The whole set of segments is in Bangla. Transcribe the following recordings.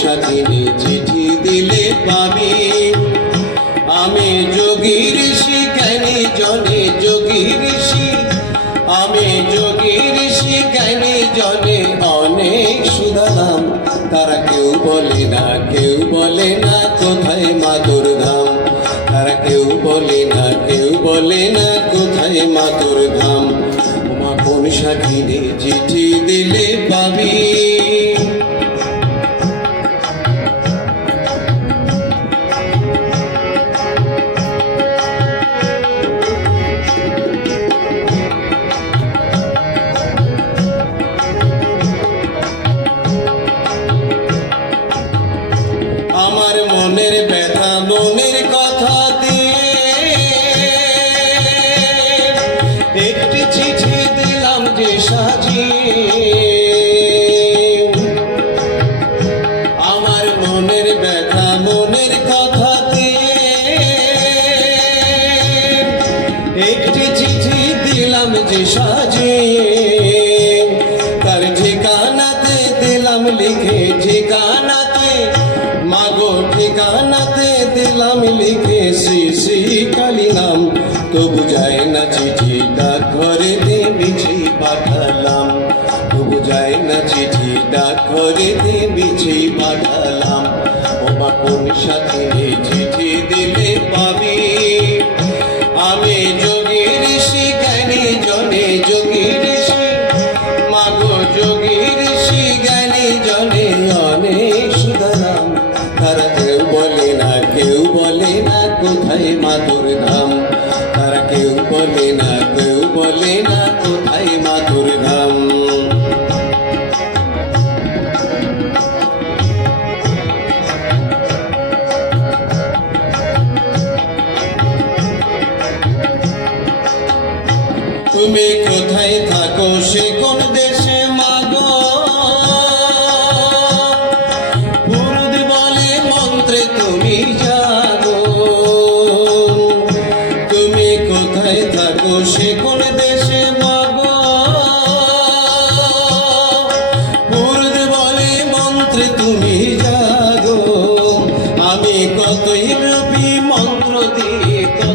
সাথিনী চিঠি দিলে পাবি আমি যোগী ঋষি জনে যোগী ঋষি। আমি যোগী ঋষি জনে অনেক সুদালাম তারা কেউ বলে না, কেউ বলে না কোথায় মাতুর ধাম তারা কেউ বলে না, কেউ বলে না কোথায় মাতুর ধাম কোন সাথিনী চিঠি দিলে পাবি? কথা দিলাম লিখেছি সেই কালী নাম তবু যায় না চিঠিটা ঘরে দিয়ে পাঠালাম। তবু যায় না চিঠিটা ঘরে দিয়ে পাঠালাম। ওমা কোন সাথে চিঠি দিলে পাবি মাতুর ধাম। তারা কেউ বলে না কেউ বলে না কোথায় মাধুর ধাম? তুমি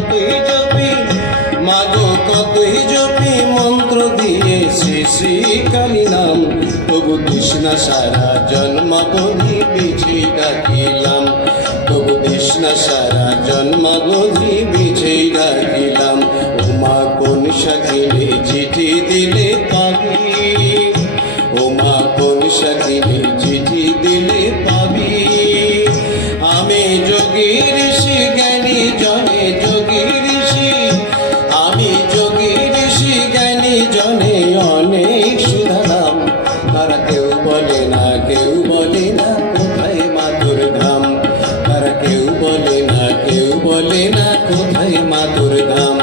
কতই জপি কতই জপি, মন্ত্র দিয়ে শ্রী শ্রী কালী নাম তবু সারা জন্মাবধি বিছে ডাকিলাম। তবু সারা ডাকিলাম। ওমা কোন সাকিলে চিঠি দিলে ওমা কোন সাকিলে কেউ বলে না কোথায় মাতুর ধাম তারা কেউ বলে না কেউ বলে না কোথায় মাতুর ধাম